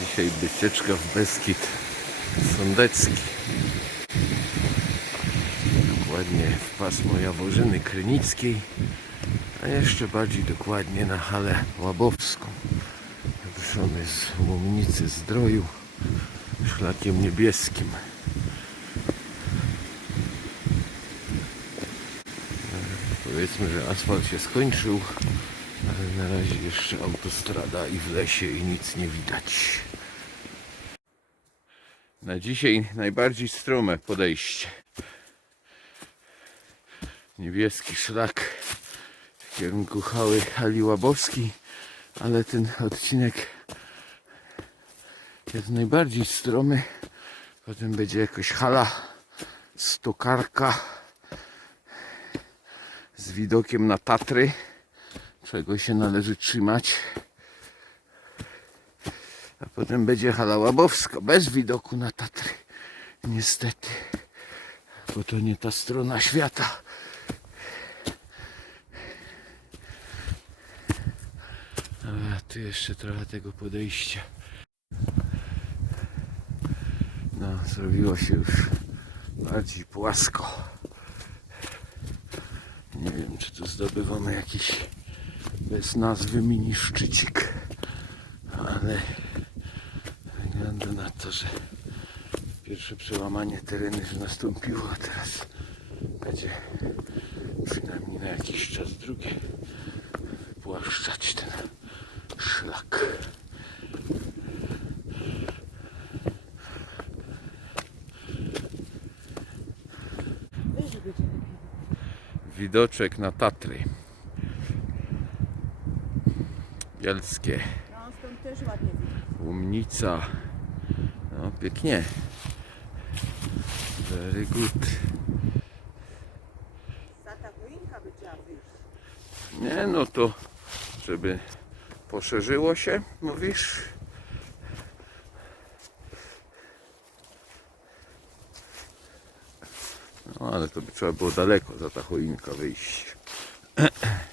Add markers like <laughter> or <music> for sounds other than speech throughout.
Dzisiaj wycieczka w Beskid Sądecki. Dokładnie w pasmo Jaworzyny Krynickiej, a jeszcze bardziej dokładnie na halę Łabowską. Ruszamy z Łomnicy Zdroju szlakiem niebieskim. Powiedzmy, że asfalt się skończył, ale na razie jeszcze autostrada i w lesie i nic nie widać. Na dzisiaj najbardziej strome podejście. Niebieski szlak w kierunku hały Hali Łabowskiej, ale ten odcinek jest najbardziej stromy. Potem będzie jakoś hala stokarka z widokiem na Tatry, czego się należy trzymać. A potem będzie hala Łabowska bez widoku na Tatry. Niestety, bo to nie ta strona świata. A tu jeszcze trochę tego podejścia. No, zrobiło się już bardziej płasko. Nie wiem, czy tu zdobywamy jakiś bez nazwy mini szczycik, ale wygląda na to, że pierwsze przełamanie terenu już nastąpiło, a teraz będzie przynajmniej na jakiś czas drugie płaszczać ten szlak. Widoczek na Tatry. Bielskie. No, stąd też ładnie widać. Łomnica. No pięknie. Very good. Za ta choinka by trzeba wyjść. Nie no to, żeby poszerzyło się, mówisz? No ale to by trzeba było daleko za ta choinka wyjść. <clears throat>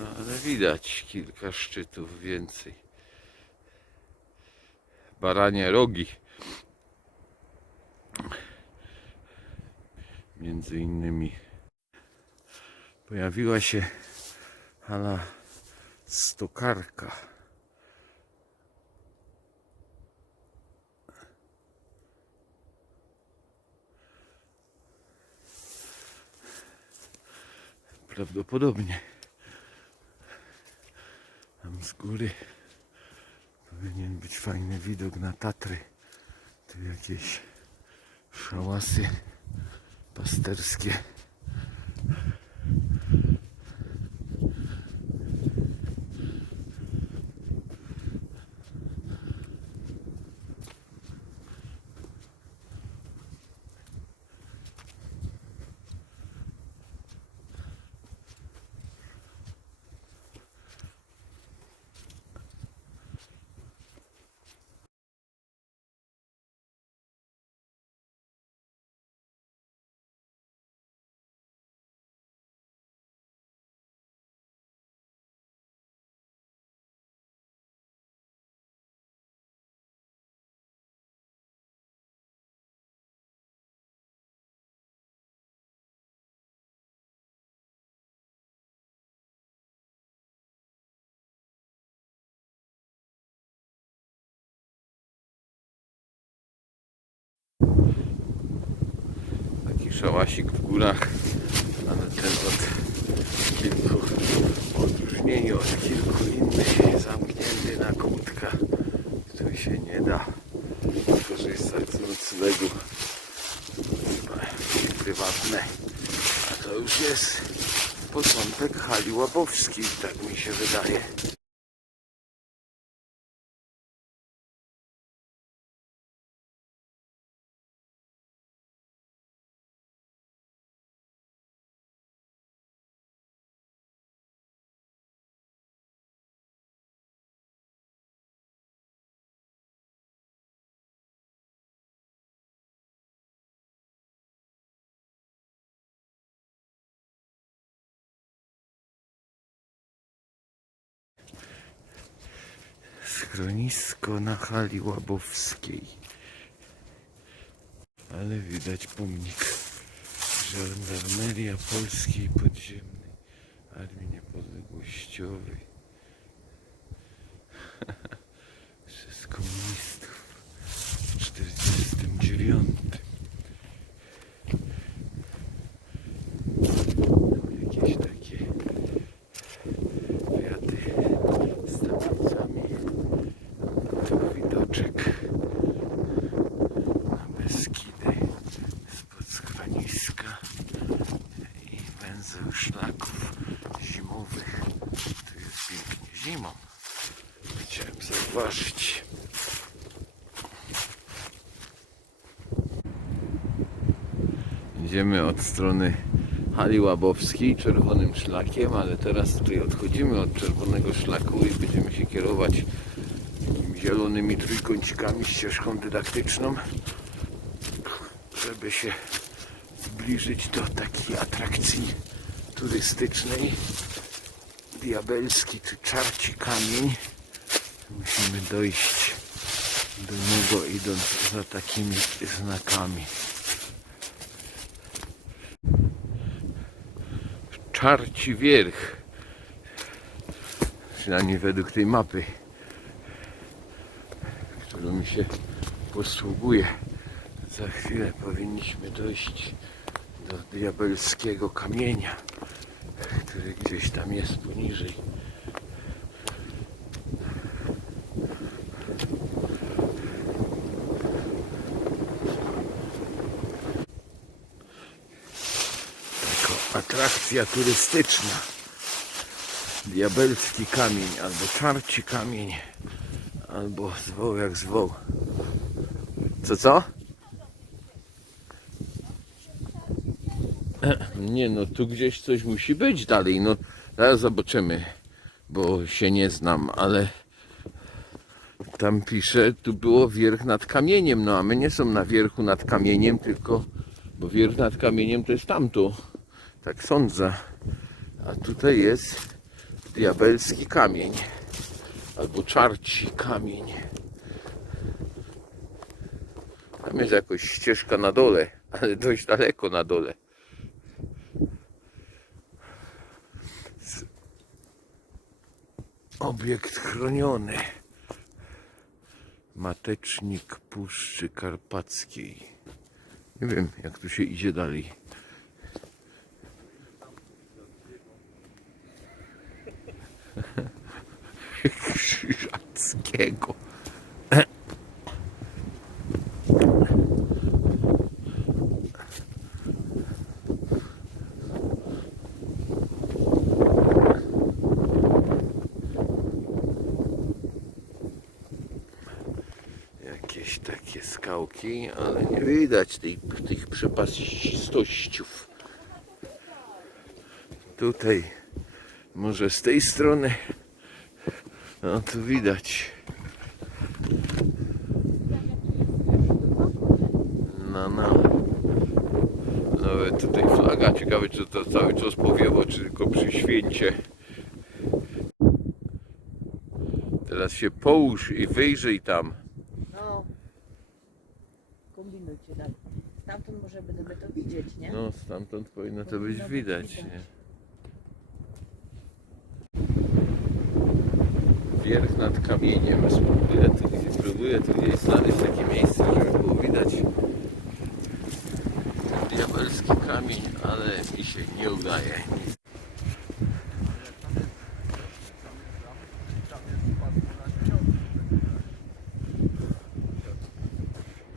No ale widać kilka szczytów więcej. Baranie rogi. Między innymi pojawiła się hala stokarka. Prawdopodobnie tam z góry powinien być fajny widok na Tatry. Tu jakieś szałasy pasterskie. Taki szałasik w górach, ale ten od kilku odróżnieni od kilku innych zamknięty na kłódka, który się nie da korzystać z noclegu. Prywatne. A to już jest początek hali łabowskiej, tak mi się wydaje. Schronisko na hali łabowskiej. Ale widać pomnik Żandarmeria Polskiej Podziemnej Armii Niepodległościowej przez komunistów w 49. Jakieś takie wiaty z tablicami. Tu widoczek na Beskidy spod schroniska i węzeł szlaków zimowych. Tu jest pięknie zimą. Chciałem zauważyć. Idziemy od strony hali łabowskiej czerwonym szlakiem, ale teraz tutaj odchodzimy od czerwonego szlaku i będziemy się kierować zielonymi trójkącikami ścieżką dydaktyczną, żeby się zbliżyć do takiej atrakcji turystycznej. Diabelski czy czarci kamień. Musimy dojść do niego idąc za takimi znakami. Czarci wierch. Przynajmniej według tej mapy, którą mi się posługuje. Za chwilę powinniśmy dojść do diabelskiego kamienia, który gdzieś tam jest poniżej. Taka atrakcja turystyczna. Diabelski kamień, albo czarci kamień, albo zwoł jak zwoł. Co, co? Nie no, tu gdzieś coś musi być dalej. No, zaraz zobaczymy, bo się nie znam, ale tam pisze, tu było wierch nad kamieniem. No, a my nie są na wierchu nad kamieniem, tylko, bo wierch nad kamieniem to jest tamto. Tak sądzę. A tutaj jest diabelski kamień. Albo czarci kamień. Tam jest jakoś ścieżka na dole, ale dość daleko na dole. Obiekt chroniony. Matecznik Puszczy Karpackiej. Nie wiem, jak tu się idzie dalej. Krzyżackiego. Jakieś takie skałki, ale nie widać tych, tych przepaścistościów. Tutaj, może z tej strony, no tu widać. No, no. Nawet tutaj flaga, ciekawe czy to cały czas powiewa, czy tylko przy święcie. Teraz się połóż i wyjrzyj tam. No. Kombinujcie dalej. Stamtąd może będziemy to widzieć, nie? No, stamtąd powinno to być widać. Nie? Wierch nad kamieniem. Spróbuję tu, spróbuję tu gdzieś znaleźć takie miejsce, żeby było widać ten diabelski kamień, ale mi się nie udaje.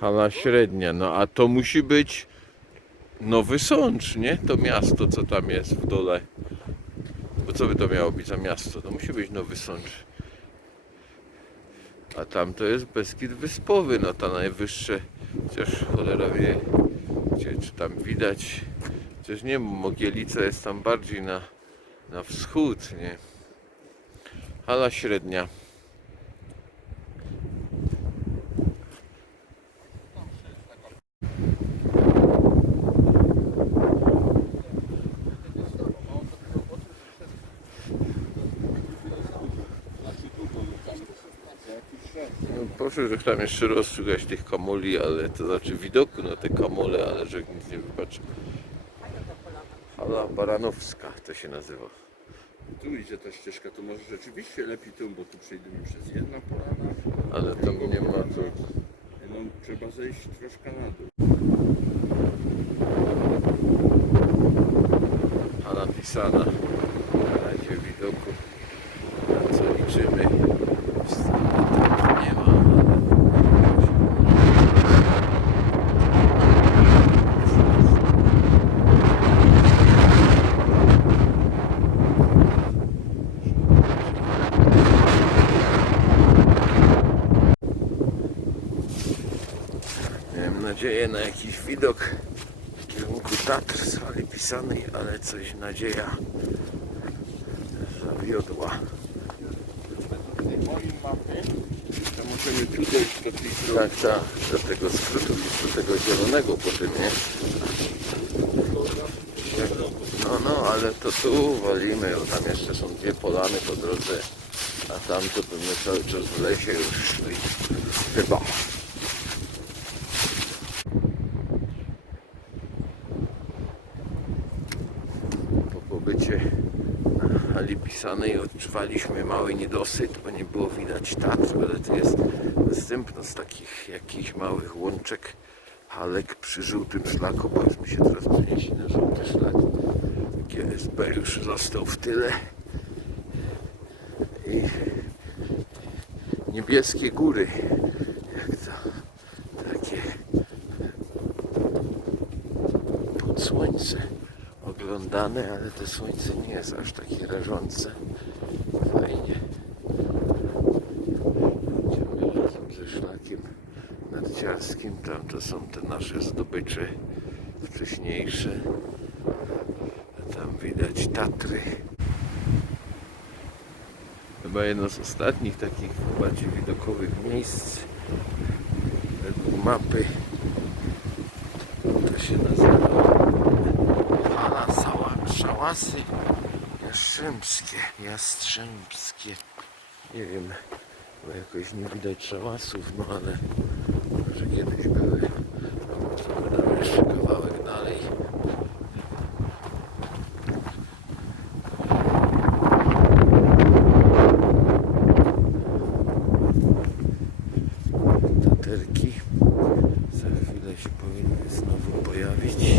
Hala średnia, no a to musi być Nowy Sącz, nie? To miasto, co tam jest w dole. Bo co by to miało być za miasto? To musi być Nowy Sącz. A tam to jest Beskid Wyspowy, no to najwyższe. Chociaż cholera wie, gdzie, czy tam widać. Chociaż nie Mogielica jest tam bardziej na, na wschód, nie? Hala średnia. No, proszę, że tam jeszcze rozstrzygać tych kamuli, ale to znaczy widoku na te kamole, ale że nic nie wybaczy. Hala Baranowska to się nazywa. Tu idzie ta ścieżka, to może rzeczywiście lepiej tą, bo tu przejdziemy przez jedna polana. Ale tam nie ma tu. No, trzeba zejść troszkę na dół. A napisana na razie widoku, na co liczymy. Tam nie ma, Miałem nadzieję na jakiś widok w kierunku Tatr z hali pisanej, ale coś nadzieja zawiodła. możemy tu dojść do tej drogi. Tak, tak, do tego skrótu i do tego zielonego potem? No, no, ale to tu walimy, bo tam jeszcze są dwie polany po drodze, a tam to pewnie cały czas w lesie już stoi. Chyba. Po pobycie na hali pisanej odczuwaliśmy mały niedosyt, bo nie było widać Tatr, ale to jest następno z takich jakichś małych łączek halek przy żółtym szlaku, bo już mi się teraz przenieść na żółty szlak. GSB już został w tyle. I niebieskie góry, jak to takie pod słońce oglądane, ale to słońce nie jest aż takie rażące. Fajnie. Idziemy razem ze szlakiem narciarskim. Tam to są te nasze zdobycze wcześniejsze. A tam widać Tatry. Chyba jedno z ostatnich takich bardziej widokowych miejsc według mapy. To się nazywa Szałasy Jastrzębskie, Jastrzębskie. Nie wiem, bo jakoś nie widać szałasów, no ale może kiedyś były. No, co tam jeszcze kawałek dalej. Taterki za chwilę się powinny znowu pojawić.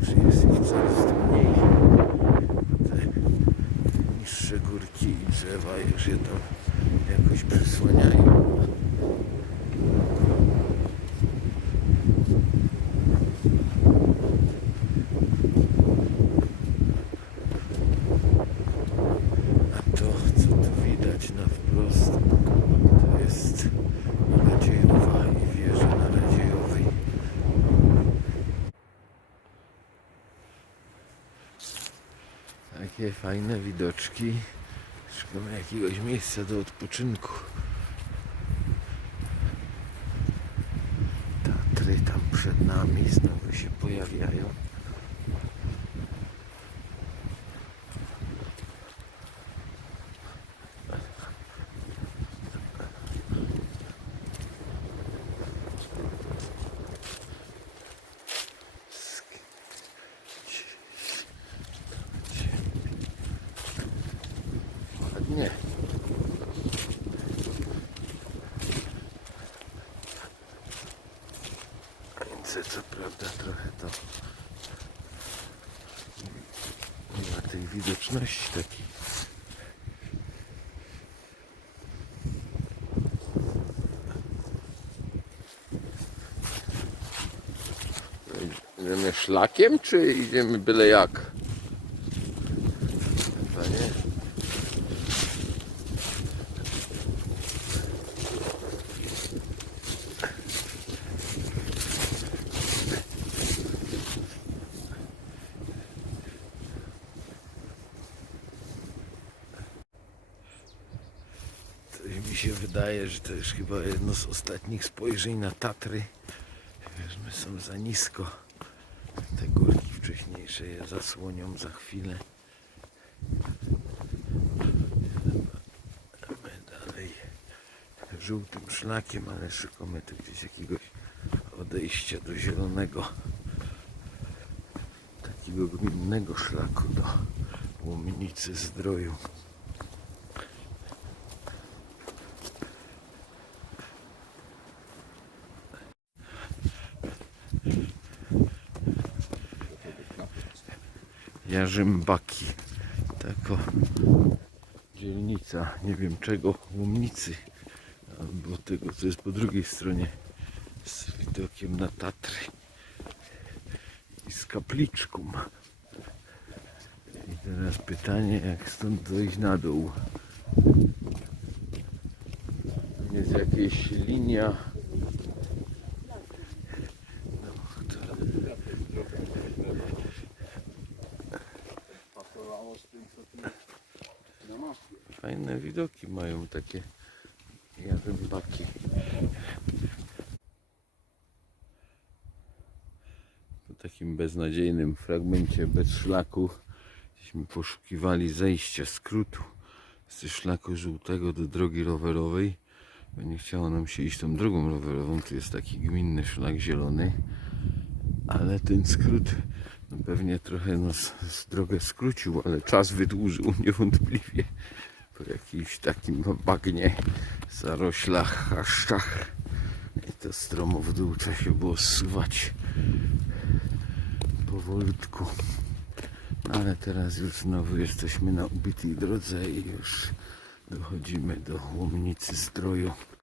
Już jest ich coraz mniej. Te niższe górki i drzewa już je tam jakoś przysłaniają. A to, co tu widać na wprost, to jest Radziejowa i wieża na Radziejowej. Takie fajne widoczki. Szukamy jakiegoś miejsca do odpoczynku. Tatry tam przed nami znowu się pojawiają. Ładnie. Ręce co prawda trochę to nie ma tej widoczności takiej. Idziemy szlakiem, czy idziemy byle jak? Mi się wydaje, że to już chyba jedno z ostatnich spojrzeń na Tatry. Wiesz, my są za nisko. Te górki wcześniejsze je zasłonią za chwilę. żółtym szlakiem, ale szukamy tu gdzieś jakiegoś odejścia do zielonego takiego gminnego szlaku do Łomnicy Zdroju. Jarzymbaki. Tako dzielnica, nie wiem czego, Łomnicy. Albo tego, co jest po drugiej stronie z widokiem na Tatry i z kapliczką. I teraz pytanie, jak stąd dojść na dół. Jest jakaś linia. No, to Pasowało z tym, co tu na mapie. Fajne widoki mają takie jarzębaki. Po takim beznadziejnym fragmencie bez szlaku żeśmy poszukiwali zejścia, skrótu ze szlaku żółtego do drogi rowerowej. Bo nie chciało nam się iść tą drogą rowerową. Tu jest taki gminny szlak zielony. Ale ten skrót pewnie trochę nas drogę skrócił, ale czas wydłużył niewątpliwie. Po jakimś takim bagnie, zaroślach, chaszczach. I to stromo w dół trzeba się było zsuwać powolutku. No ale teraz już znowu jesteśmy na ubitej drodze i już dochodzimy do Łomnicy Zdroju.